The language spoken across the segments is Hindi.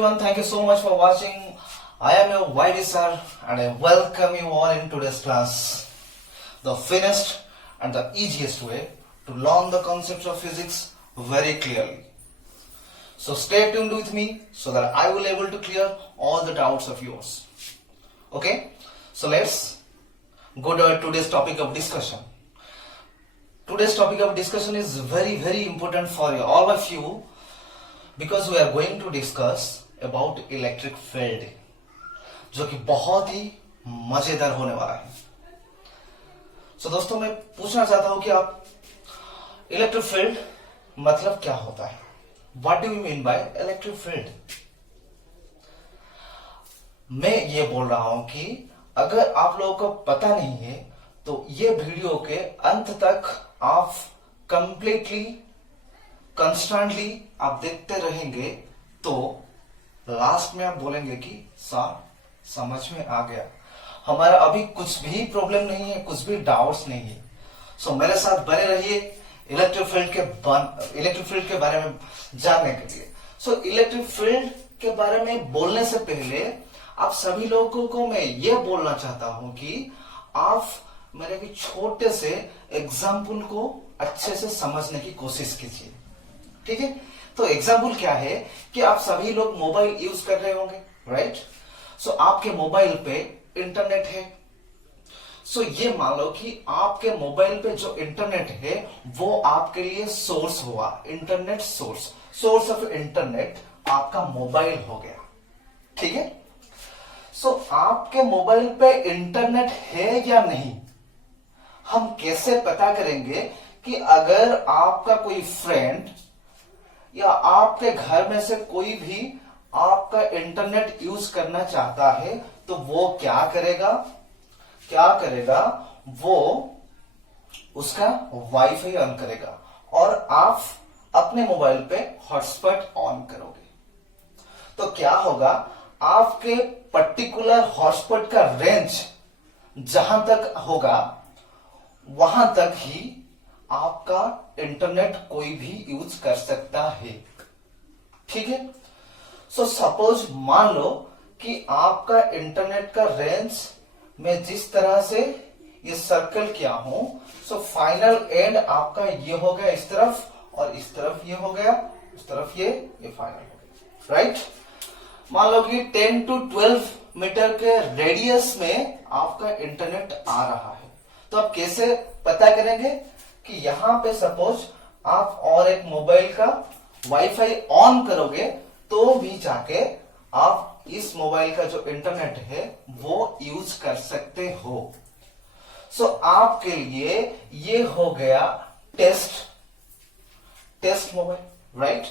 everyone, thank you so much for watching. I am your YD sir and I welcome you all in today's class. The fittest and the easiest way to learn the concepts of physics very clearly. So stay tuned with me so that I will able to clear all the doubts of yours. Okay, so let's go to today's topic of discussion. Today's topic of discussion is very important for all of you because we are going to discuss about electric field, जो कि बहुत ही मजेदार होने वाला है. So दोस्तों, मैं पूछना चाहता हूं कि आप इलेक्ट्रिक फील्ड मतलब क्या होता है? What do you mean by electric field? मैं ये बोल रहा हूं कि अगर आप लोगों को पता नहीं है तो ये वीडियो के अंत तक आप कंप्लीटली कंस्टेंटली आप देखते रहेंगे तो लास्ट में आप बोलेंगे कि सर समझ में आ गया, हमारा अभी कुछ भी प्रॉब्लम नहीं है, कुछ भी डाउट्स नहीं है. सो मेरे साथ बने रहिए इलेक्ट्रिक फील्ड के बारे में जानने के लिए. सो इलेक्ट्रिक फील्ड के बारे में बोलने से पहले आप सभी लोगों को मैं ये बोलना चाहता हूं कि आप मेरे के छोटे से एग्जाम्पल को अच्छे से समझने की कोशिश कीजिए. ठीक है, तो एग्जाम्पल क्या है कि आप सभी लोग मोबाइल यूज कर रहे होंगे, राइट? सो आपके मोबाइल पे इंटरनेट है. सो ये मान लो कि आपके मोबाइल पे जो इंटरनेट है वो आपके लिए सोर्स हुआ, इंटरनेट सोर्स ऑफ इंटरनेट आपका मोबाइल हो गया. ठीक है, सो आपके मोबाइल पे इंटरनेट है या नहीं, हम कैसे पता करेंगे कि अगर आपका कोई फ्रेंड या आपके घर में से कोई भी आपका इंटरनेट यूज करना चाहता है तो वो क्या करेगा, वो उसका वाईफाई ऑन करेगा और आप अपने मोबाइल पे हॉटस्पॉट ऑन करोगे. तो क्या होगा, आपके पर्टिकुलर हॉटस्पॉट का रेंज जहां तक होगा वहां तक ही आपका इंटरनेट कोई भी यूज कर सकता है. ठीक है, सो सपोज मान लो कि आपका इंटरनेट का रेंज में जिस तरह से ये सर्कल किया हूं, सो फाइनल एंड आपका ये हो गया इस तरफ और इस तरफ ये हो गया, इस तरफ ये फाइनल हो गया, राइट? मान लो कि 10 to 12 मीटर के रेडियस में आपका इंटरनेट आ रहा है. तो आप कैसे पता करेंगे कि यहां पे सपोज आप और एक मोबाइल का वाईफाई ऑन करोगे तो भी जाके आप इस मोबाइल का जो इंटरनेट है वो यूज कर सकते हो. सो आपके लिए ये हो गया टेस्ट मोबाइल, राइट?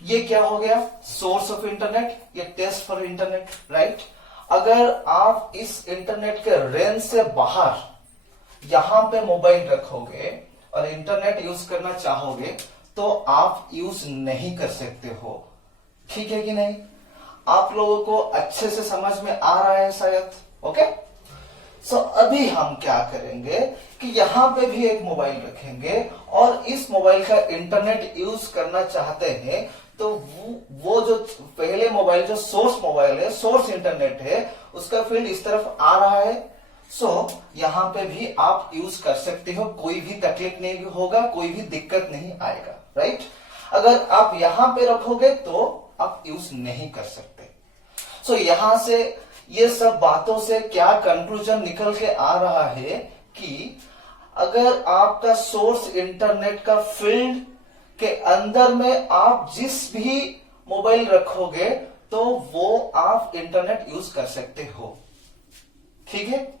ये क्या हो गया, सोर्स ऑफ इंटरनेट, ये टेस्ट फॉर इंटरनेट, राइट? अगर आप इस इंटरनेट के रेंज से बाहर यहां पे मोबाइल रखोगे और इंटरनेट यूज करना चाहोगे तो आप यूज नहीं कर सकते हो. ठीक है कि नहीं? आप लोगों को अच्छे से समझ में आ रहा है शायद. ओके, सो अभी हम क्या करेंगे कि यहां पे भी एक मोबाइल रखेंगे और इस मोबाइल का इंटरनेट यूज करना चाहते हैं तो वो जो पहले मोबाइल जो सोर्स मोबाइल है, सोर्स इंटरनेट है, उसका फील्ड इस तरफ आ रहा है. सो यहां पे भी आप यूज कर सकते हो, कोई भी तकलीफ नहीं होगा, कोई भी दिक्कत नहीं आएगा, राइट? अगर आप यहां पे रखोगे तो आप यूज नहीं कर सकते. सो यहां से ये सब बातों से क्या कंक्लूजन निकल के आ रहा है कि अगर आपका सोर्स इंटरनेट का फील्ड के अंदर में आप जिस भी मोबाइल रखोगे तो वो आप इंटरनेट यूज कर सकते हो. ठीक है,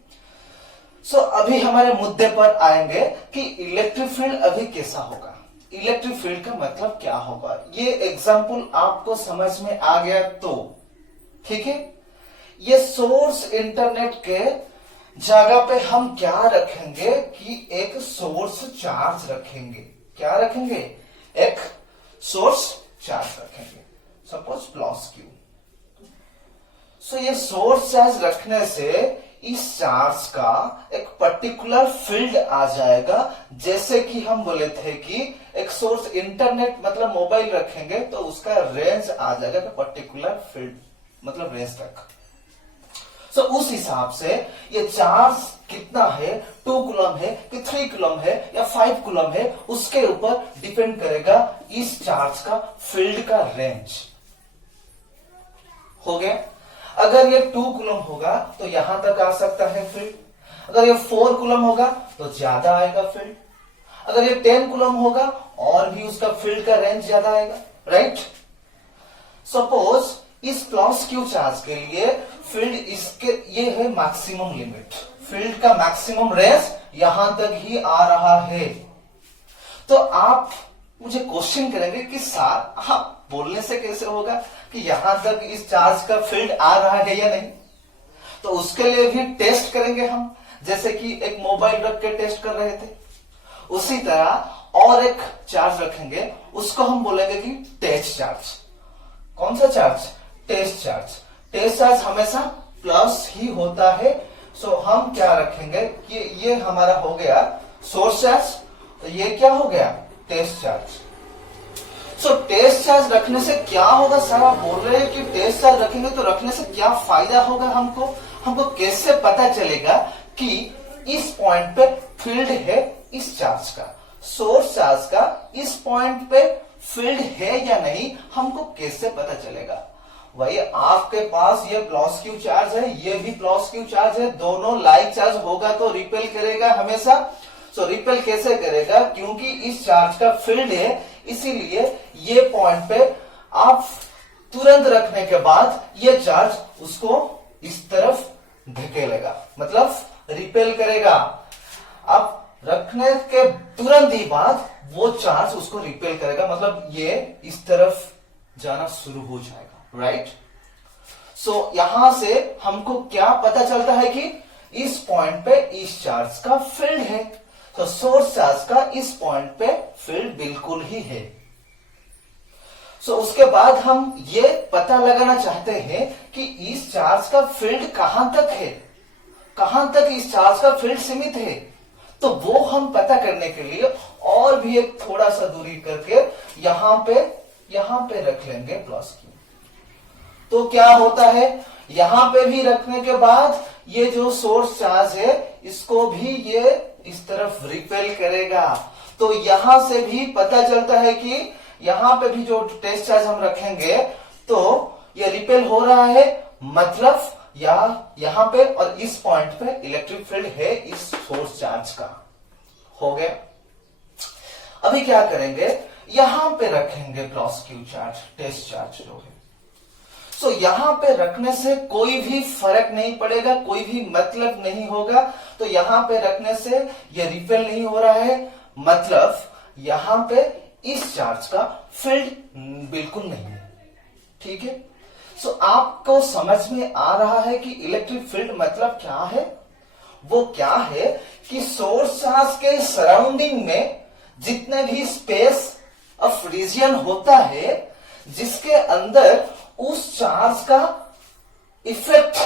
सो अभी हमारे मुद्दे पर आएंगे कि इलेक्ट्रिक फील्ड अभी कैसा होगा, इलेक्ट्रिक फील्ड का मतलब क्या होगा. ये एग्जाम्पल आपको समझ में आ गया तो ठीक है. ये सोर्स इंटरनेट के जगह पे हम क्या रखेंगे कि एक सोर्स चार्ज रखेंगे. क्या रखेंगे? एक सोर्स चार्ज रखेंगे, सपोज प्लस क्यू. सो ये सोर्स चार्ज रखने से इस चार्ज का एक पर्टिकुलर फील्ड आ जाएगा। जैसे कि हम बोले थे कि एक सोर्स इंटरनेट मतलब मोबाइल रखेंगे तो उसका रेंज आ जाएगा पर्टिकुलर फील्ड मतलब रेंज तक। सो उस हिसाब से ये चार्ज कितना है, 2 कूलम है कि 3 कूलम है या 5 कूलम है, उसके ऊपर डिपेंड करेगा इस चार्ज का फील्ड का रेंज। हो गया। अगर ये 2 कूलम होगा तो यहां तक आ सकता है फील्ड, अगर ये 4 कूलम होगा तो ज्यादा आएगा फील्ड, अगर ये 10 कूलम होगा और भी उसका फील्ड का रेंज ज्यादा आएगा, राइट। सपोज इस प्लस क्यू चार्ज के लिए फील्ड इसके ये है मैक्सिमम लिमिट, फील्ड का मैक्सिमम रेंज यहां तक ही आ रहा है। तो आप मुझे क्वेश्चन करेंगे कि सर आप बोलने से कैसे होगा कि यहां तक इस चार्ज का फील्ड आ रहा है या नहीं। तो उसके लिए भी टेस्ट करेंगे हम, जैसे कि एक मोबाइल रख के टेस्ट कर रहे थे, उसी तरह और एक चार्ज रखेंगे, उसको हम बोलेंगे कि टेस्ट चार्ज। कौन सा चार्ज? Test charge. टेस्ट चार्ज हमेशा प्लस ही होता है। सो हम क्या रखेंगे कि ये हमारा हो गया सोर्स चार्ज, तो ये क्या हो गया? Test charge. So test charge रखने से क्या होगा? सर आप बोल रहे हैं कि टेस्ट चार्ज रखेंगे तो रखने से क्या फायदा होगा हमको कैसे पता चलेगा कि इस पॉइंट पे फील्ड है इस चार्ज का, सोर्स चार्ज का इस पॉइंट पे फील्ड है या नहीं, हमको कैसे पता चलेगा? वही आपके पास ये प्लस क्यू चार्ज है, ये भी प्लस क्यू चार्ज है, दोनों लाइक चार्ज होगा तो रिपेल करेगा हमेशा। सो रिपेल कैसे करेगा? क्योंकि इस चार्ज का फील्ड है, इसीलिए ये पॉइंट पे आप तुरंत रखने के बाद ये चार्ज उसको इस तरफ धकेलेगा, मतलब रिपेल करेगा। अब रखने के तुरंत ही बाद वो चार्ज उसको रिपेल करेगा, मतलब ये इस तरफ जाना शुरू हो जाएगा, राइट। सो यहां से हमको क्या पता चलता है कि इस पॉइंट पे इस चार्ज का फील्ड है, तो सोर्स चार्ज का इस पॉइंट पे फील्ड बिल्कुल ही है। सो उसके बाद हम ये पता लगाना चाहते हैं कि इस चार्ज का फील्ड कहां तक है, कहां तक इस चार्ज का फील्ड सीमित है। तो वो हम पता करने के लिए और भी एक थोड़ा सा दूरी करके यहां पे रख लेंगे प्लस क्यू। तो क्या होता है, यहां पे भी रखने के बाद ये जो सोर्स चार्ज है इसको भी ये इस तरफ रिपेल करेगा। तो यहां से भी पता चलता है कि यहां पे भी जो टेस्ट चार्ज हम रखेंगे तो ये रिपेल हो रहा है, मतलब यहां पे और इस पॉइंट पे इलेक्ट्रिक फील्ड है इस सोर्स चार्ज का। हो गया। अभी क्या करेंगे, यहां पे रखेंगे plus Q charge, test charge जो है। सो यहां पे रखने से कोई भी फर्क नहीं पड़ेगा, कोई भी मतलब नहीं होगा। तो यहां पे रखने से ये रिपेल नहीं हो रहा है, मतलब यहां पे इस चार्ज का फील्ड बिल्कुल नहीं है, ठीक है। सो आपको समझ में आ रहा है कि इलेक्ट्रिक फील्ड मतलब क्या है। वो क्या है कि सोर्स चार्ज के सराउंडिंग में जितने भी स्पेस ऑफ रीजन होता है जिसके अंदर उस चार्ज का इफेक्ट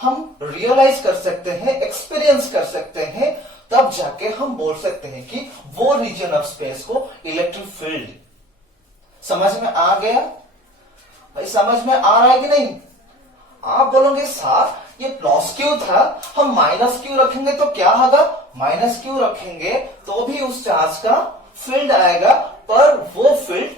हम रियलाइज कर सकते हैं, एक्सपीरियंस कर सकते हैं, तब जाके हम बोल सकते हैं कि वो रीजन ऑफ स्पेस को इलेक्ट्रिक फील्ड। समझ में आ गया भाई? समझ में आ रहा है कि नहीं? आप बोलोगे सर ये प्लस क्यू था, हम माइनस क्यू रखेंगे तो क्या होगा? माइनस क्यू रखेंगे तो भी उस चार्ज का फील्ड आएगा, पर वो फील्ड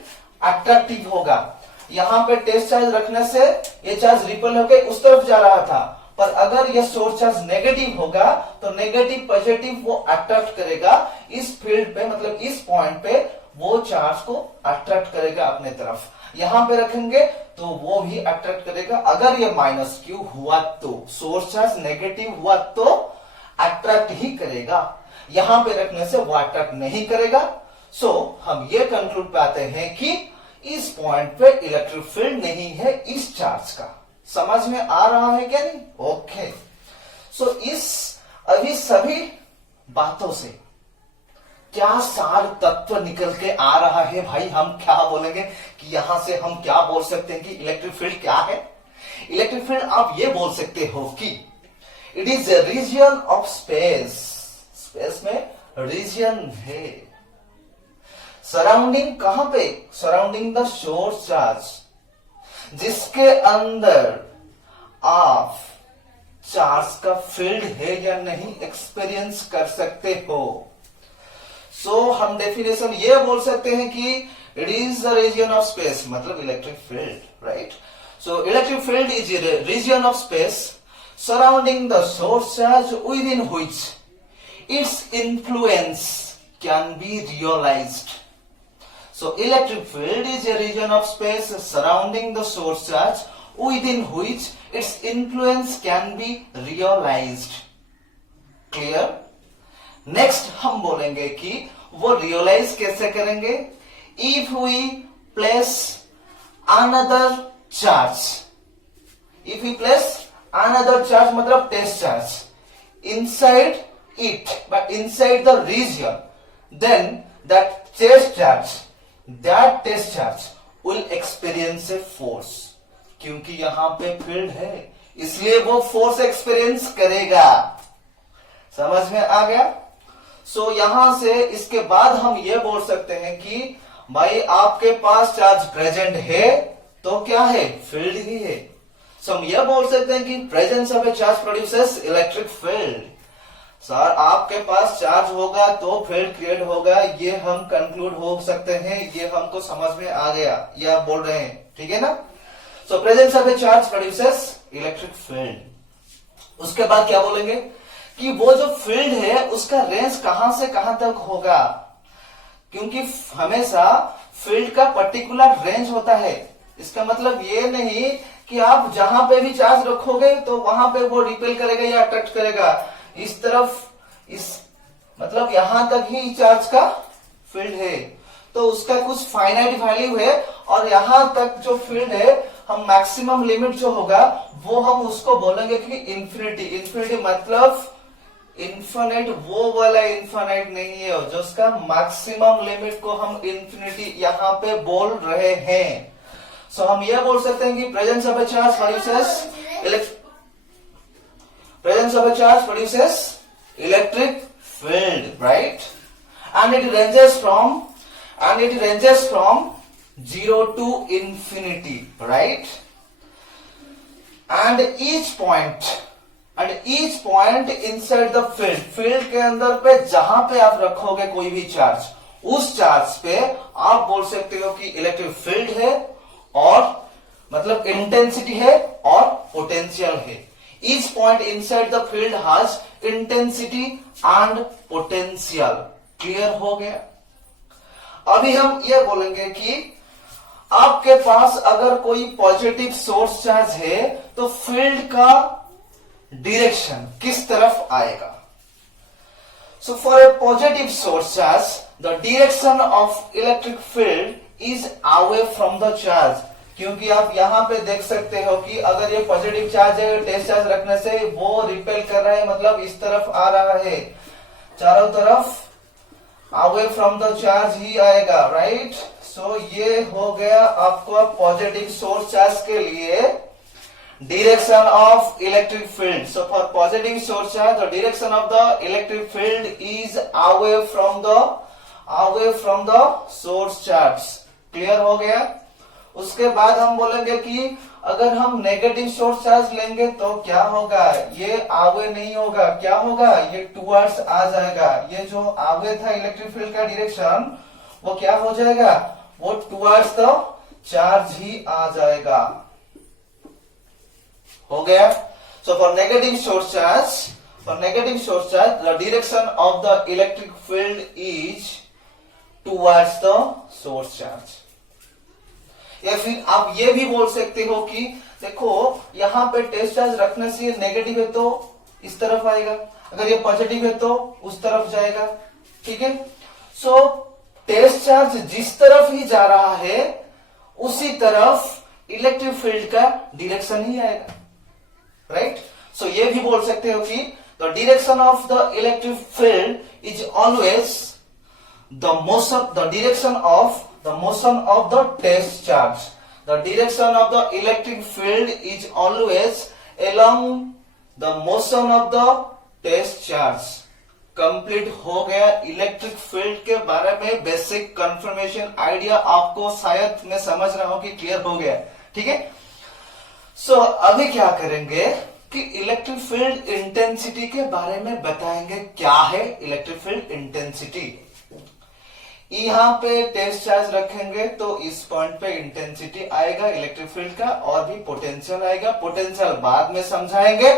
अट्रैक्टिव होगा। यहां पे टेस्ट चार्ज रखने से ये चार्ज रिपेल होकर उस तरफ जा रहा था, पर अगर ये सोर्स चार्ज नेगेटिव होगा तो नेगेटिव पॉजिटिव वो अट्रैक्ट करेगा इस फील्ड पे, मतलब इस पॉइंट पे वो चार्ज को अट्रैक्ट करेगा अपने तरफ। यहां पे रखेंगे तो वो भी अट्रैक्ट करेगा। अगर ये माइनस क्यू हुआ तो सोर्स चार्ज नेगेटिव हुआ तो अट्रैक्ट ही करेगा, यहां पे रखने से वो अट्रैक्ट नहीं करेगा। सो हम ये कंक्लूड पाते हैं कि इस पॉइंट पे इलेक्ट्रिक फील्ड नहीं है इस चार्ज का। समझ में आ रहा है क्या नहीं? ओके। सो इस अभी सभी बातों से क्या सार तत्व निकल के आ रहा है भाई? हम क्या बोलेंगे कि यहां से हम क्या बोल सकते हैं कि इलेक्ट्रिक फील्ड क्या है? इलेक्ट्रिक फील्ड आप ये बोल सकते हो कि it is a region of space, space में रीजन है सराउंडिंग, कहां पे, सराउंडिंग द सोर्स चार्ज, जिसके अंदर आप चार्ज का फील्ड है या नहीं एक्सपीरियंस कर सकते हो। सो हम डेफिनेशन ये बोल सकते हैं कि it is the region of space, मतलब electric field, right. So electric field is a region of space surrounding the source charge within which its influence can be realised. So electric field is a region of space surrounding the source charge within which its influence can be realized. Clear? Next हम बोलेंगे कि वो realize कैसे करेंगे? If we place another charge, if we place another charge मतलब test charge inside it, but inside the region, then that test charge will experience a force. क्योंकि यहां पे फील्ड है इसलिए वो फोर्स एक्सपीरियंस करेगा। समझ में आ गया? सो यहां से इसके बाद हम ये बोल सकते हैं कि भाई आपके पास चार्ज प्रेजेंट है तो क्या है, फील्ड ही है। सो हम ये बोल सकते हैं कि presence of a charge produces electric field. Sir आपके पास चार्ज होगा तो फील्ड क्रिएट होगा, ये हम कंक्लूड हो सकते हैं, ये हमको समझ में आ गया, ये आप बोल रहे हैं, ठीक है ना। So presence of a charge produces electric field. उसके बाद क्या बोलेंगे कि वो जो फील्ड है उसका रेंज कहां से कहां तक होगा, क्योंकि हमेशा फील्ड का पर्टिकुलर रेंज होता है। इसका मतलब ये नहीं कि आप जहां पे भी चार्ज रखोगे तो वहां पे वो रिपेल करेगा या अट्रैक्ट करेगा, इस तरफ, इस मतलब यहां तक ही चार्ज का फील्ड है तो उसका कुछ फाइनाइट वैल्यू है, और यहां तक जो फील्ड है हम मैक्सिमम लिमिट जो होगा वो हम उसको बोलेंगे कि इंफिनिटी। इंफिनिटी मतलब इन्फिनिट वो वाला इन्फिनिट नहीं है, जो उसका मैक्सिमम लिमिट को हम इंफिनिटी यहां पे बोल रहे हैं। सो हम ये बोल सकते हैं कि presence of a charge produces electric field, right? And it ranges from 0 to infinity, right? And each point inside the field के अंदर पे जहां पे आप रखोगे कोई भी चार्ज, उस चार्ज पे आप बोल सकते हो कि इलेक्ट्रिक फील्ड है, और मतलब इंटेंसिटी है और पोटेंशियल है। Each point inside the field has intensity and potential. Clear हो गया? अभी हम ये बोलेंगे कि आपके पास अगर कोई पॉजिटिव सोर्स चार्ज है तो फील्ड का डायरेक्शन किस तरफ आएगा। So for a positive source charge the direction of electric field is away from the charge. क्योंकि आप यहां पे देख सकते हो कि अगर ये पॉजिटिव चार्ज है, टेस्ट चार्ज रखने से वो रिपेल कर रहा है, मतलब इस तरफ आ रहा है, चारों तरफ अवे फ्रॉम द चार्ज ही आएगा, राइट। सो ये हो गया आपको पॉजिटिव सोर्स चार्ज के लिए direction of electric field. So for positive source charge the direction of the electric field is away from the source charge. Clear हो गया? उसके बाद हम बोलेंगे कि अगर हम नेगेटिव सोर्स चार्ज लेंगे तो क्या होगा, ये आगे नहीं होगा, क्या होगा, ये टुवर्ड्स आ जाएगा। ये जो आगे था इलेक्ट्रिक फील्ड का डायरेक्शन वो क्या हो जाएगा, वो टुवर्ड्स द चार्ज ही आ जाएगा। हो गया? So for negative source charge the direction of the electric field is towards the source charge. या फिर आप ये भी बोल सकते हो कि देखो यहां पे टेस्ट चार्ज रखने से ये नेगेटिव है तो इस तरफ आएगा, अगर ये पॉजिटिव है तो उस तरफ जाएगा, ठीक है। सो टेस्ट चार्ज जिस तरफ ही जा रहा है उसी तरफ इलेक्ट्रिक फील्ड का डायरेक्शन ही आएगा, राइट। सो ये भी बोल सकते हो कि the direction of the electric field is always the direction of the motion of the test charge. The direction of the electric field is always along the motion of the test charge. Complete हो गया इलेक्ट्रिक फील्ड के बारे में बेसिक कंफर्मेशन आइडिया, आपको शायद मैं समझ रहा हूं कि क्लियर हो गया, ठीक है। सो अभी क्या करेंगे कि इलेक्ट्रिक फील्ड इंटेंसिटी के बारे में बताएंगे। क्या है इलेक्ट्रिक फील्ड इंटेंसिटी? यहां पे टेस्ट चार्ज रखेंगे तो इस पॉइंट पे इंटेंसिटी आएगा इलेक्ट्रिक फील्ड का, और भी पोटेंशियल आएगा। पोटेंशियल बाद में समझाएंगे,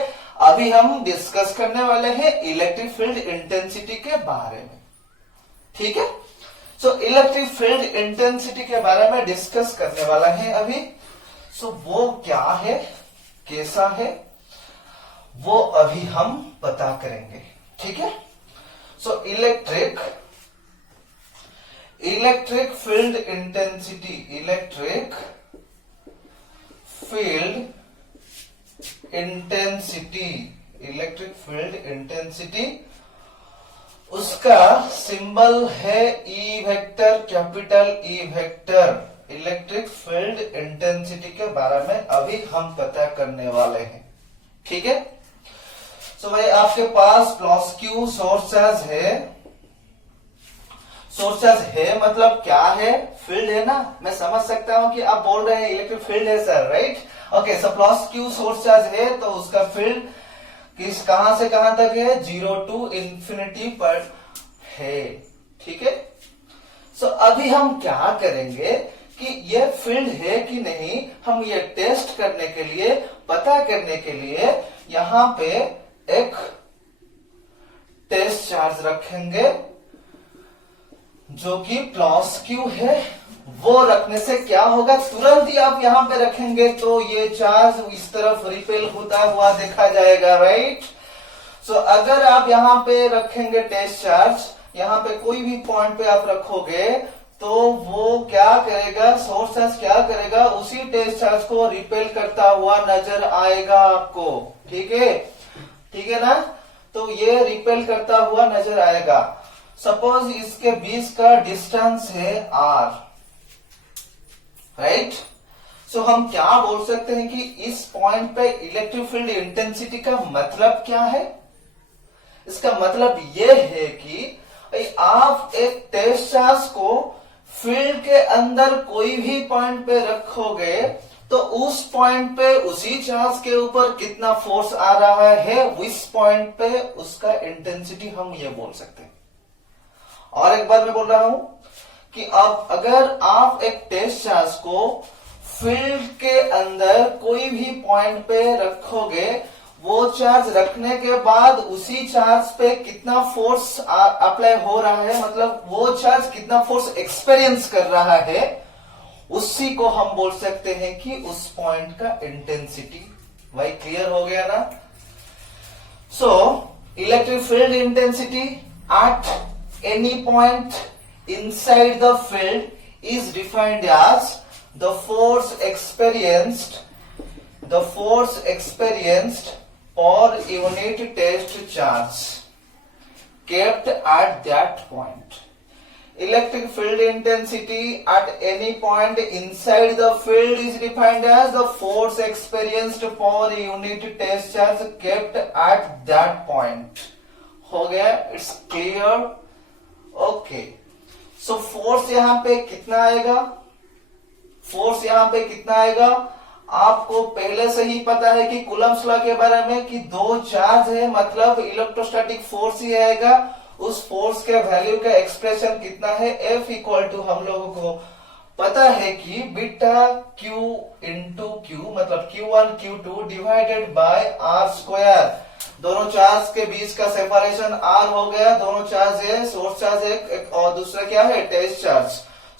अभी हम डिस्कस करने वाले हैं इलेक्ट्रिक फील्ड इंटेंसिटी के बारे में, ठीक है। सो इलेक्ट्रिक फील्ड इंटेंसिटी के बारे में डिस्कस करने वाला है अभी। सो वो क्या है, कैसा है, वो अभी हम पता करेंगे, ठीक है। सो electric field intensity, electric field intensity, उसका सिंबल है E vector, capital E vector. Electric field intensity के बारे में अभी हम पता करने वाले हैं, ठीक है। सो भाई आपके पास प्लस क्यू सोर्स चार्ज है। सोर्स चार्ज है मतलब क्या है? फील्ड है ना। मैं समझ सकता हूं कि आप बोल रहे हैं इलेक्ट्रिक फील्ड है sir, right. Okay, so plus Q source charge है तो उसका फील्ड किस कहां से कहां तक है? 0 टू इंफिनिटी पर है, ठीक है। सो अभी हम क्या करेंगे कि ये फील्ड है कि नहीं, हम ये टेस्ट करने के लिए, पता करने के लिए यहां पे एक टेस्ट चार्ज रखेंगे जो कि प्लस क्यू है। वो रखने से क्या होगा, तुरंत ही आप यहां पे रखेंगे तो ये चार्ज इस तरफ रिपेल होता हुआ देखा जाएगा, राइट। सो अगर आप यहां पे रखेंगे टेस्ट चार्ज, यहां पे कोई भी पॉइंट पे आप रखोगे तो वो क्या करेगा, सोर्स चार्ज क्या करेगा, उसी टेस्ट चार्ज को रिपेल करता हुआ नजर आएगा आपको, ठीक है, ठीक है ना। तो ये रिपेल करता हुआ नजर आएगा। सपोज इसके बीच का डिस्टेंस है r, राइट। सो हम क्या बोल सकते हैं कि इस पॉइंट पे इलेक्ट्रिक फील्ड इंटेंसिटी का मतलब क्या है? इसका मतलब ये है कि आप एक टेस्ट चार्ज को फील्ड के अंदर कोई भी पॉइंट पे रखोगे तो उस पॉइंट पे उसी चार्ज के ऊपर कितना फोर्स आ रहा है, उस पॉइंट पे उसका इंटेंसिटी हम ये बोल सकते हैं। और एक बार मैं बोल रहा हूं कि अब अगर आप एक टेस्ट चार्ज को फील्ड के अंदर कोई भी पॉइंट पे रखोगे, वो चार्ज रखने के बाद उसी चार्ज पे कितना फोर्स अप्लाई हो रहा है, मतलब वो चार्ज कितना फोर्स एक्सपीरियंस कर रहा है, उसी को हम बोल सकते हैं कि उस पॉइंट का इंटेंसिटी। भाई क्लियर हो गया ना। सो electric field intensity at any point inside the field is defined as the force experienced per unit test charge kept at that point. Electric field intensity at any point inside the field is defined as the force experienced per unit test charge kept at that point. हो गया, it's clear. Okay, so force यहां पे कितना आएगा? फोर्स यहां पे कितना आएगा? आपको पहले से ही पता है कि कूलम्ब्स लॉ के बारे में कि दो चार्ज है मतलब इलेक्ट्रोस्टैटिक फोर्स ही आएगा। उस फोर्स के वैल्यू का एक्सप्रेशन कितना है? F इक्वल टू हम लोगों को पता है कि बीटा Q इंटू क्यू, मतलब Q1 Q2 divided by R square. दोनों चार्ज के बीच का सेपरेशन R हो गया। दोनों चार्ज है, सोर्स चार्ज एक और दूसरा क्या है? Test charge.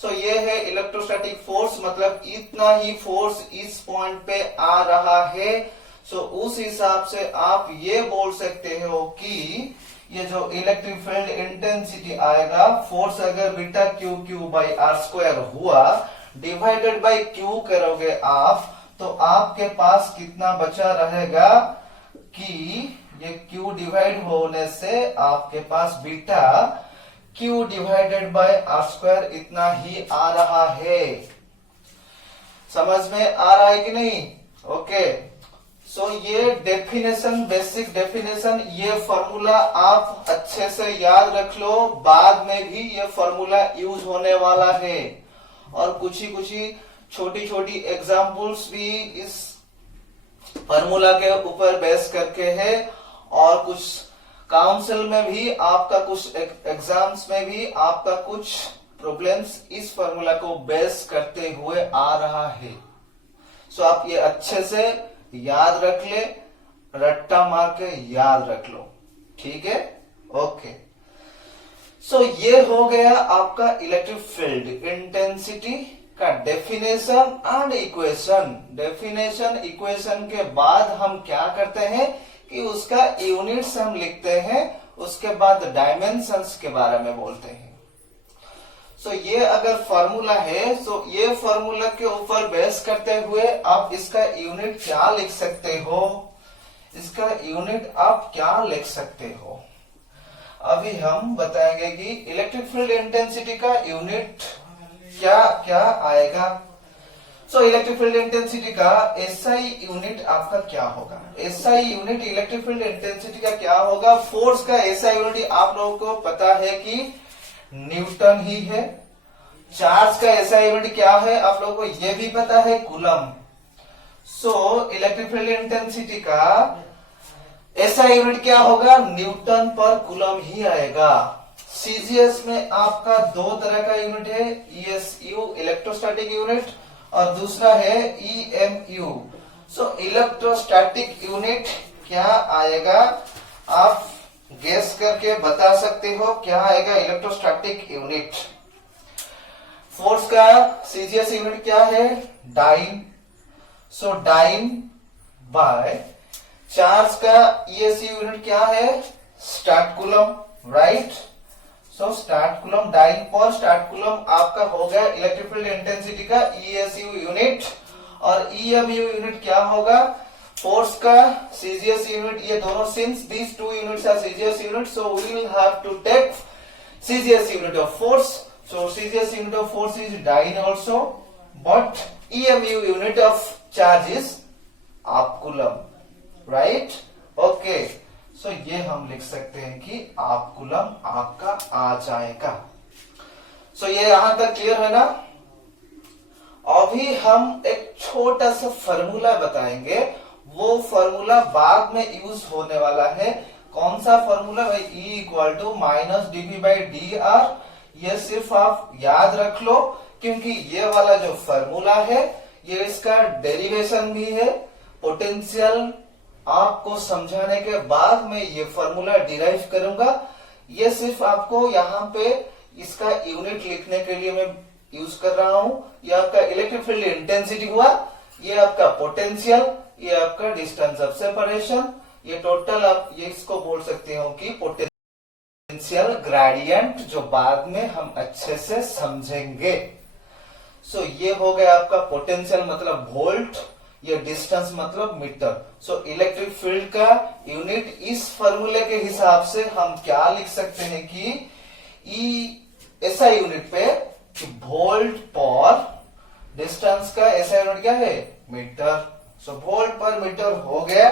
सो ये है इलेक्ट्रोस्टैटिक फोर्स, मतलब इतना ही फोर्स इस पॉइंट पे आ रहा है। सो उस हिसाब से आप ये बोल सकते हो कि ये जो इलेक्ट्रिक फील्ड इंटेंसिटी आएगा, फोर्स अगर beta Q Q by are square हुआ डिवाइडेड बाई क्यू करोगे आप, तो आपके पास कितना बचा रहेगा कि ये Q डिवाइड होने से आपके पास beta Q divided by are square इतना ही आ रहा है। समझ में आ रहा है कि नहीं? ओके, सो ये डेफिनेशन, बेसिक डेफिनेशन, ये फॉर्मूला आप अच्छे से याद रख लो, बाद में भी ये फॉर्मूला यूज होने वाला है। और कुछ ही छोटी छोटी एग्जाम्पल्स भी इस फॉर्मूला के ऊपर बेस करके है, और कुछ काउंसिल में भी आपका, कुछ एग्जाम्स में भी आपका कुछ प्रॉब्लम्स इस फॉर्मूला को बेस करते हुए आ रहा है। सो आप ये अच्छे से याद रख ले, रट्टा मार के याद रख लो, ठीक है? ओके, सो ये हो गया आपका इलेक्ट्रिक फील्ड इंटेंसिटी का definition and equation. Definition equation के बाद हम क्या करते हैं कि उसका यूनिट्स हम लिखते हैं, उसके बाद डायमेंशंस के बारे में बोलते हैं। सो ये अगर फॉर्मूला है, सो ये फॉर्मूला के ऊपर बेस करते हुए आप इसका यूनिट क्या लिख सकते हो, इसका यूनिट आप क्या लिख सकते हो, अभी हम बताएंगे कि इलेक्ट्रिक फील्ड इंटेंसिटी का यूनिट क्या क्या आएगा। सो इलेक्ट्रिक फील्ड इंटेंसिटी का एसआई यूनिट आपका क्या होगा? SI unit electric field intensity का क्या होगा? फोर्स का एसआई यूनिट आप लोगों को पता है कि न्यूटन ही है। चार्ज का एसआई यूनिट क्या है आप लोगों को ये भी पता है, कूलम। सो इलेक्ट्रिक फील्ड इंटेंसिटी का एसआई यूनिट क्या होगा? न्यूटन पर कूलम ही आएगा। सीजीएस में आपका दो तरह का यूनिट है, ईएसयू इलेक्ट्रोस्टैटिक यूनिट, और दूसरा है ईएमयू। सो इलेक्ट्रोस्टैटिक यूनिट क्या आएगा? आप गेस करके बता सकते हो क्या आएगा इलेक्ट्रोस्टैटिक यूनिट। फोर्स का सीजीएस यूनिट क्या है? Dyne. So dyne by charge का ईएसयू यूनिट क्या है? Statcoulomb, right? So statcoulomb, dyne per statcoulomb आपका हो गया इलेक्ट्रिक फील्ड इंटेंसिटी का ईएसयू यूनिट। और ईएमयू यूनिट क्या होगा? फोर्स का सीजीएस यूनिट। ये दोनों, since these two units are CGS unit, so we will have to take CGS unit of force. So CGS unit of force is dyne also, but EMU unit of charge is abcoulomb, right? Okay, so ये हम लिख सकते हैं कि आप कूलम आपका आ जाएगा। सो ये यहां तक क्लियर है ना? अभी हम एक छोटा सा फॉर्मूला बताएंगे, वो फॉर्मूला बाद में यूज होने वाला है। कौन सा फॉर्मूला भाई? E equal to minus dV/dr। ये सिर्फ आप याद रख लो, क्योंकि ये वाला जो फॉर्मूला है ये इसका डेरिवेशन भी है। पोटेंशियल आपको समझाने के बाद मैं ये फॉर्मूला डिराइव करूंगा। ये सिर्फ आपको यहाँ पे इसका यूनिट लिखने के लिए मैं यूज कर रहा हूं। ये आपका इलेक्ट्रिक फील्ड इंटेंसिटी हुआ, ये आपका पोटेंशियल, ये आपका डिस्टेंस ऑफ सेपरेशन, ये टोटल आप ये इसको बोल सकते हो कि पोटेंशियल ग्रेडियंट, जो बाद में हम अच्छे से समझेंगे। सो ये हो गया आपका पोटेंशियल मतलब वोल्ट, ये डिस्टेंस मतलब मीटर। सो इलेक्ट्रिक फील्ड का यूनिट इस फॉर्मूले के हिसाब से हम क्या लिख सकते हैं कि एसआई यूनिट पे कि वोल्ट पर डिस्टेंस का एसआई यूनिट क्या है? मीटर। सो वोल्ट पर मीटर हो गया।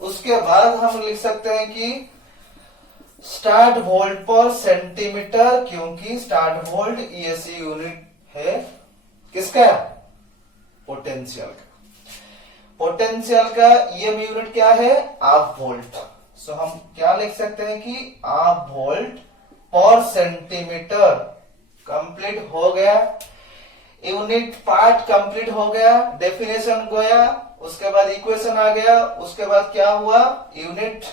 उसके बाद हम लिख सकते हैं कि स्टार्ट वोल्ट पर सेंटीमीटर, क्योंकि स्टार्ट वोल्ट ईएससी यूनिट है किसका? पोटेंशियल का। पोटेंशियल का ईएम यूनिट क्या है? आप वोल्ट। सो हम क्या लिख सकते हैं कि आप वोल्ट पर सेंटीमीटर। कंप्लीट हो गया, यूनिट पार्ट कंप्लीट हो गया, डेफिनेशन गया, उसके बाद इक्वेशन आ गया, उसके बाद क्या हुआ? यूनिट।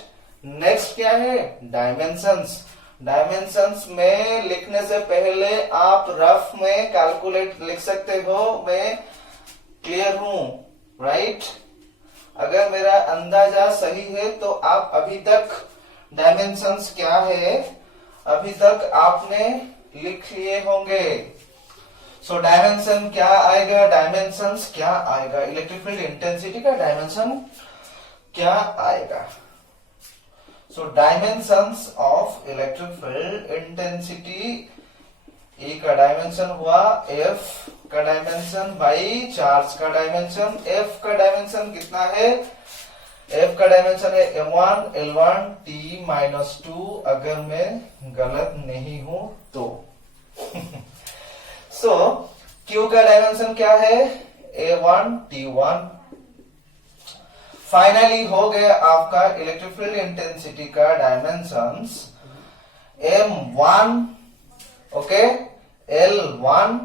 नेक्स्ट क्या है? डायमेंशंस। डायमेंशंस में लिखने से पहले आप रफ में कैलकुलेट लिख सकते हो, मैं क्लियर हूं, राइट? अगर मेरा अंदाजा सही है तो आप अभी तक डायमेंशंस क्या है अभी तक आपने लिख लिए होंगे। सो डायमेंशन क्या आएगा? डायमेंशंस क्या आएगा? इलेक्ट्रिक फील्ड इंटेंसिटी का डायमेंशन क्या आएगा? So dimensions of electric field intensity, E का डायमेंशन हुआ F का डायमेंशन बाई चार्ज का डायमेंशन। एफ का डायमेंशन कितना है? एफ का डायमेंशन है m1 L1 T-2 अगर मैं गलत नहीं हूं तो। सो Q का डायमेंशन क्या है? A1 T1। फाइनली हो गया आपका इलेक्ट्रिक फील्ड इंटेंसिटी का डायमेंशंस M1 ओके L1।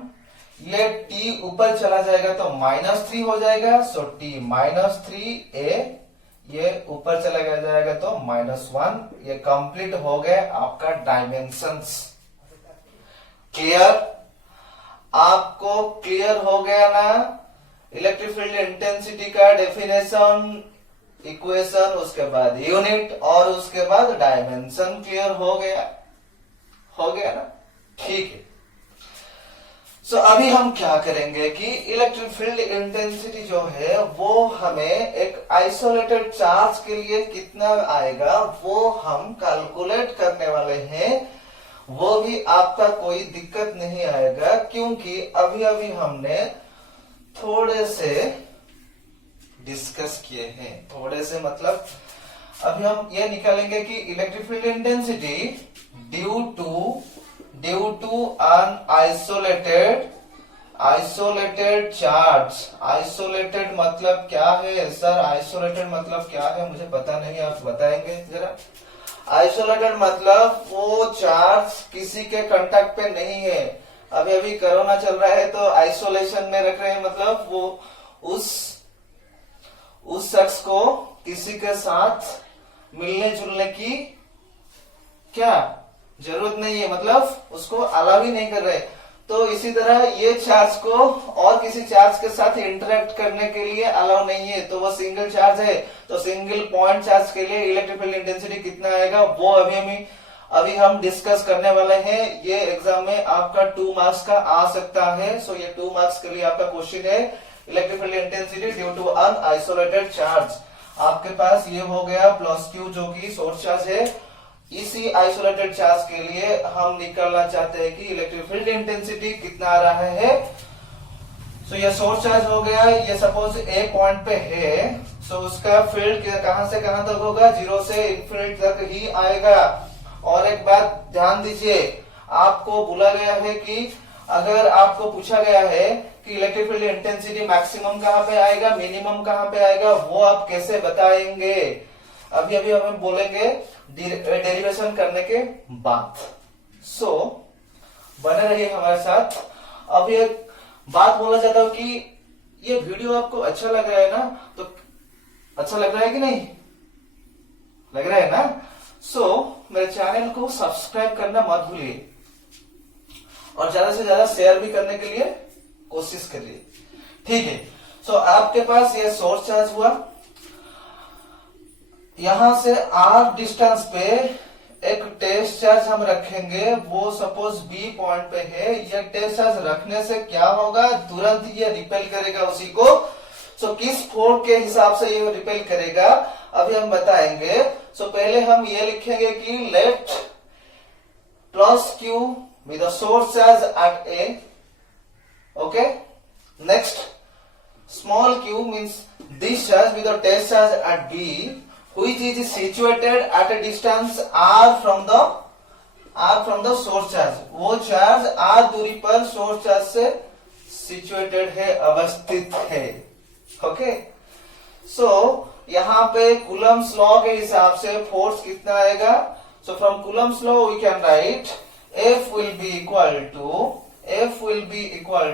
ये T ऊपर चला जाएगा तो -3 हो जाएगा, सो T -3A, ये ऊपर चला जाएगा तो -1। ये कंप्लीट हो गया आपका डायमेंशंस। क्लियर? आपको क्लियर हो गया ना? इलेक्ट्रिक फील्ड इंटेंसिटी का डेफिनेशन, इक्वेशन, उसके बाद यूनिट और उसके बाद डायमेंशन क्लियर हो गया? हो गया ना? ठीक है। सो अभी हम क्या करेंगे कि इलेक्ट्रिक फील्ड इंटेंसिटी जो है वो हमें एक आइसोलेटेड चार्ज के लिए कितना आएगा वो हम कैलकुलेट करने वाले हैं। वो भी आपका कोई दिक्कत नहीं आएगा, क्योंकि अभी अभी हमने थोड़े से डिस्कस किए हैं। थोड़े से मतलब अभी हम ये निकालेंगे कि electric field intensity due to an isolated charge. Isolated मतलब क्या है सर? आइसोलेटेड मतलब क्या है मुझे पता नहीं, आप बताएंगे जरा। आइसोलेटेड मतलब वो चार्ज किसी के कांटेक्ट पे नहीं है। अभी अभी कोरोना चल रहा है तो आइसोलेशन में रख रहे हैं, मतलब वो उस शख्स को किसी के साथ मिलने जुलने की क्या जरूरत नहीं है, मतलब उसको अलाउ ही नहीं कर रहे। तो इसी तरह ये चार्ज को और किसी चार्ज के साथ इंटरेक्ट करने के लिए अलाउ नहीं है, तो वो सिंगल चार्ज है। तो सिंगल पॉइंट चार्ज के लिए इलेक्ट्रिक फील्ड इंटेंसिटी कितना आएगा वो अभी हम डिस्कस करने वाले हैं। ये एग्जाम में आपका 2 मार्क्स का आ सकता है। सो ये 2 मार्क्स के लिए आपका क्वेश्चन है electric field intensity due to an isolated charge. आपके पास ये हो गया प्लस Q जो कि सोर्स चार्ज है। इसी आइसोलेटेड चार्ज के लिए हम निकालना चाहते हैं कि इलेक्ट्रिक फील्ड इंटेंसिटी कितना आ रहा है। सो ये सोर्स चार्ज हो गया, ये सपोज ए पॉइंट पे है, सो उसका फील्ड कहां से कहां तक होगा? 0 से इन्फिनिटी तक ही आएगा। और एक बात ध्यान दीजिए, आपको बोला गया है कि अगर आपको पूछा गया है कि इलेक्ट्रिक फील्ड इंटेंसिटी मैक्सिमम कहां पे आएगा, मिनिमम कहां पे आएगा, वो आप कैसे बताएंगे? अभी हम बोलेंगे डेरिवेशन करने के बाद। सो बने रहिए हमारे साथ। अब एक बात बोलना चाहता हूं कि ये वीडियो आपको अच्छा लग रहा है ना? तो अच्छा लग रहा है कि नहीं लग रहा है ना? सो मेरे चैनल को सब्सक्राइब करना मत भूलिए और ज्यादा से ज्यादा शेयर भी करने के लिए कोशिश करिए, ठीक है? सो आपके पास ये सोर्स चार्ज हुआ, यहां से r डिस्टेंस पे एक टेस्ट चार्ज हम रखेंगे, वो सपोज B पॉइंट पे है। ये टेस्ट चार्ज रखने से क्या होगा? तुरंत ये रिपेल करेगा उसी को। सो किस फोर्स के हिसाब से ये रिपेल करेगा अभी हम बताएंगे। सो पहले हम ये लिखेंगे कि late plus Q with the source charge at A, okay? Next, small q means this charge with the test charge at B, which is situated at a distance r from the source charge. वो चार्ज r दूरी पर सोर्स चार्ज से सिचुएटेड है, अवस्थित है, ओके? सो यहाँ पे कूलम्स लॉ के हिसाब से फोर्स कितना आएगा? So from coulomb's law we can write F will be equal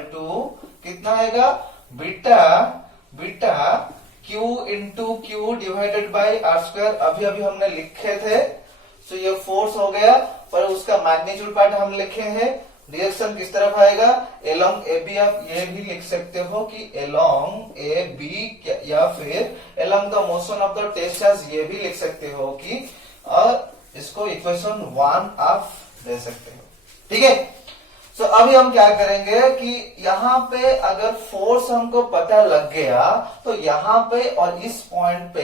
to कितना आएगा? Beta Q into Q divided by R square. अभी हमने लिखे थे। सो ये फोर्स हो गया, पर उसका मैग्नीट्यूड पार्ट हम लिखे हैं। डायरेक्शन किस तरफ आएगा? Along AB। आप ये भी लिख सकते हो कि एलोंग AB, या फिर along the motion of the test charge, ये भी लिख सकते हो कि, और इसको इक्वेशन 1 आप दे सकते हो, ठीक है? सो अभी हम क्या करेंगे कि यहाँ पे अगर फोर्स हमको पता लग गया तो यहाँ पे और इस पॉइंट पे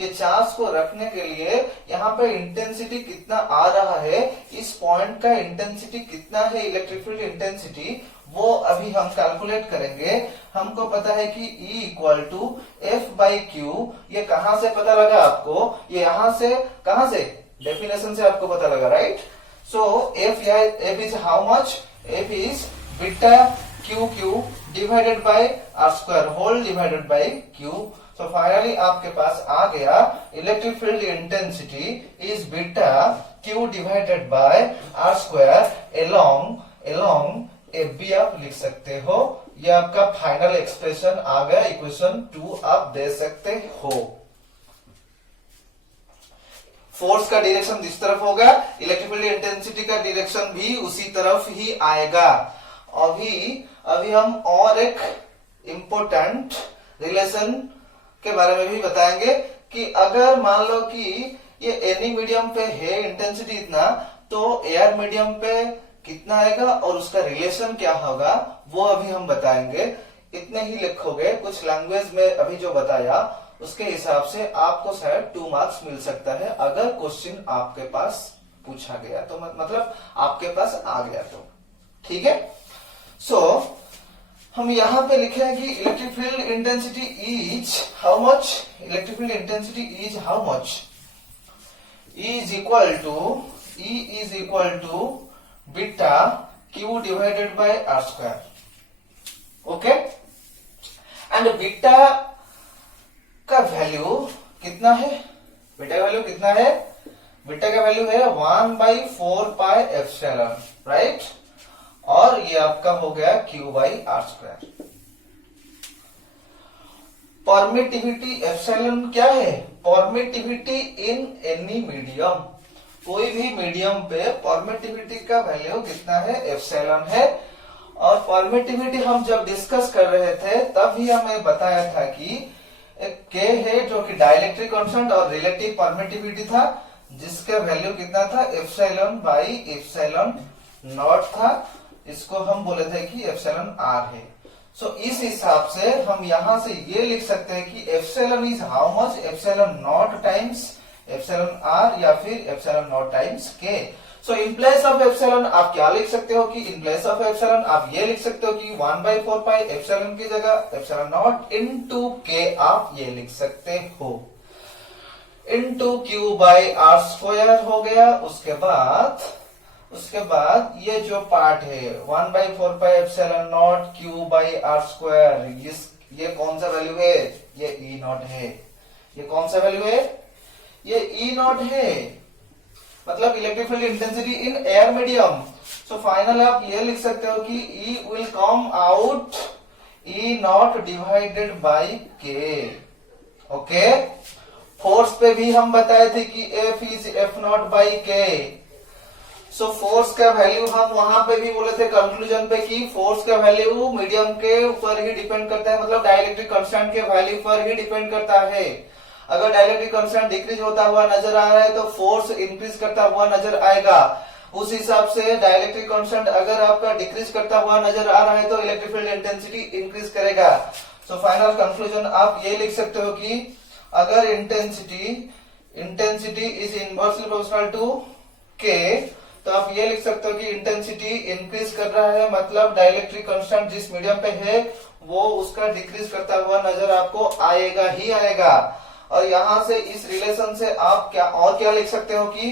ये चार्ज को रखने के लिए यहाँ पे इंटेंसिटी कितना आ रहा है, इस पॉइंट का इंटेंसिटी कितना है, इलेक्ट्रिक फील्ड इंटेंसिटी, वो अभी हम कैलकुलेट करेंगे। हमको पता है कि E equal to f by q, ये कहां से पता लगा आपको, ये यहां से, कहां से, डेफिनेशन से आपको पता लगा, right. So f is how much, f is beta Q q divided by are square whole divided by q. So finally आपके पास आ गया electric field intensity is beta q divided by are square along f भी आप लिख सकते हो। ये आपका फाइनल एक्सप्रेशन आ गया, इक्वेशन 2 आप दे सकते हो। फोर्स का डायरेक्शन जिस तरफ होगा, इलेक्ट्रिक फील्ड इंटेंसिटी का डायरेक्शन भी उसी तरफ ही आएगा। अभी हम और एक इम्पोर्टेंट रिलेशन के बारे में भी बताएंगे कि अगर मान लो कि ये एनी मीडियम पे है इंटेंसिटी इतना, तो एयर मीडियम पे कितना आएगा और उसका रिलेशन क्या होगा वो अभी हम बताएंगे। इतने ही लिखोगे, कुछ लैंग्वेज में अभी जो बताया उसके हिसाब से आपको शायद 2 मार्क्स मिल सकता है, अगर क्वेश्चन आपके पास पूछा गया तो, मतलब आपके पास आ गया तो, ठीक है। सो हम यहां पे लिखे हैं कि electric field intensity is how much, electric field intensity is how much, E is equal to beta q divided by are square, okay. And beta का वैल्यू कितना है, बीटा का वैल्यू कितना है, बीटा का वैल्यू है 1/4 पाई एप्सिलॉन, राइट। और ये आपका हो गया q by are square. Permittivity epsilon क्या है, परमिटिविटी इन एनी मीडियम, कोई भी मीडियम पे परमिटिविटी का वैल्यू कितना है, एप्सिलॉन है। और परमिटिविटी हम जब डिस्कस कर रहे थे तब भी हमें बताया था कि एक के है जो कि डाइलेक्ट्रिक कांस्टेंट और रिलेटिव परमिटिविटी था, जिसका वैल्यू कितना था, एप्सिलॉन बाई एप्सिलॉन नॉट था। इसको हम बोले थे कि एप्सिलॉन आर है। सो इस हिसाब से हम यहां से ये लिख सकते हैं कि epsilon is how much, epsilon naught times epsilon r या फिर epsilon naught times k. So in place of epsilon आप क्या लिख सकते हो कि इन प्लेस ऑफ एप्सिलॉन आप ये लिख सकते हो कि 1/4 पाई एप्सिलॉन की जगह एप्सिलॉन नॉट इनटू के आप ये लिख सकते हो, into q by are square हो गया। उसके बाद ये जो पार्ट है 1/4 pi epsilon naught q by are square, ये कौन सा वैल्यू है, ये ई नॉट है। ये कौन सा वैल्यू है, ये ई नॉट है, मतलब electric field intensity in air medium. So final आप ये लिख सकते हो कि E will come out E not divided by K, okay. Force पे भी हम बताए थे कि F is F not by K. So force का वैल्यू हम वहां पे भी बोले थे कंक्लूजन पे कि फोर्स का वैल्यू मीडियम के ऊपर ही डिपेंड करता है, मतलब डाइलेक्ट्रिक कांस्टेंट के वैल्यू पर ही डिपेंड करता है। अगर डाइलेक्ट्रिक कांस्टेंट डिक्रीज होता हुआ नजर आ रहा है तो फोर्स इंक्रीज करता हुआ नजर आएगा। उस हिसाब से डाइलेक्ट्रिक कांस्टेंट अगर आपका डिक्रीज करता हुआ नजर आ रहा है तो इलेक्ट्रिक फील्ड इंटेंसिटी इंक्रीज करेगा। सो फाइनल कंक्लूजन आप ये लिख सकते हो कि अगर intensity is inversely proportional to k, तो आप ये लिख सकते हो कि इंटेंसिटी इंक्रीज कर रहा है, मतलब डाइलेक्ट्रिक कांस्टेंट जिस मीडियम पे है वो उसका डिक्रीज करता हुआ नजर आपको आएगा ही आएगा। और यहां से इस रिलेशन से आप क्या लिख सकते हो कि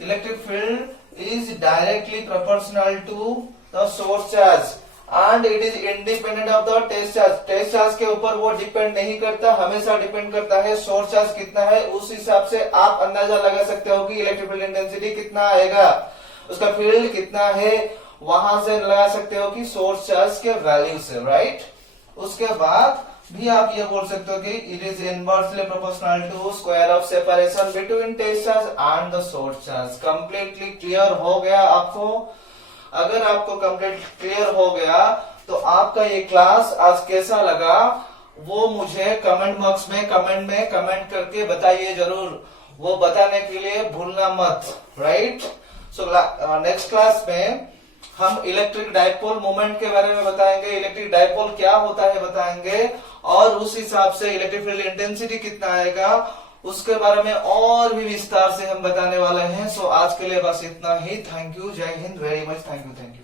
electric field is directly proportional to the source charge and it is independent of the test charge. Test charge के ऊपर वो डिपेंड नहीं करता, हमेशा डिपेंड करता है सोर्स चार्ज कितना है। उस हिसाब से आप अंदाजा लगा सकते हो कि इलेक्ट्रिक फील्ड इंटेंसिटी कितना आएगा, उसका फील्ड कितना है, वहां से लगा सकते हो कि सोर्स चार्ज के वैल्यू से, राइट। उसके बाद भी आप ये बोल सकते हो कि it is inversely proportional to square of separation between test charge and the source charge. Completely clear हो गया आपको? अगर आपको कंप्लीट क्लियर हो गया तो आपका ये क्लास आज कैसा लगा वो मुझे कमेंट बॉक्स में कमेंट करके बताइए जरूर। वो बताने के लिए भूलना मत, राइट। सो नेक्स्ट क्लास में हम इलेक्ट्रिक डाइपोल मोमेंट के बारे में बताएंगे, इलेक्ट्रिक डाइपोल क्या होता है बताएंगे, और उस हिसाब से इलेक्ट्रिक फील्ड इंटेंसिटी कितना आएगा उसके बारे में और भी विस्तार से हम बताने वाले हैं। सो आज के लिए बस इतना ही। थैंक यू, जय Hind, very much, thank you.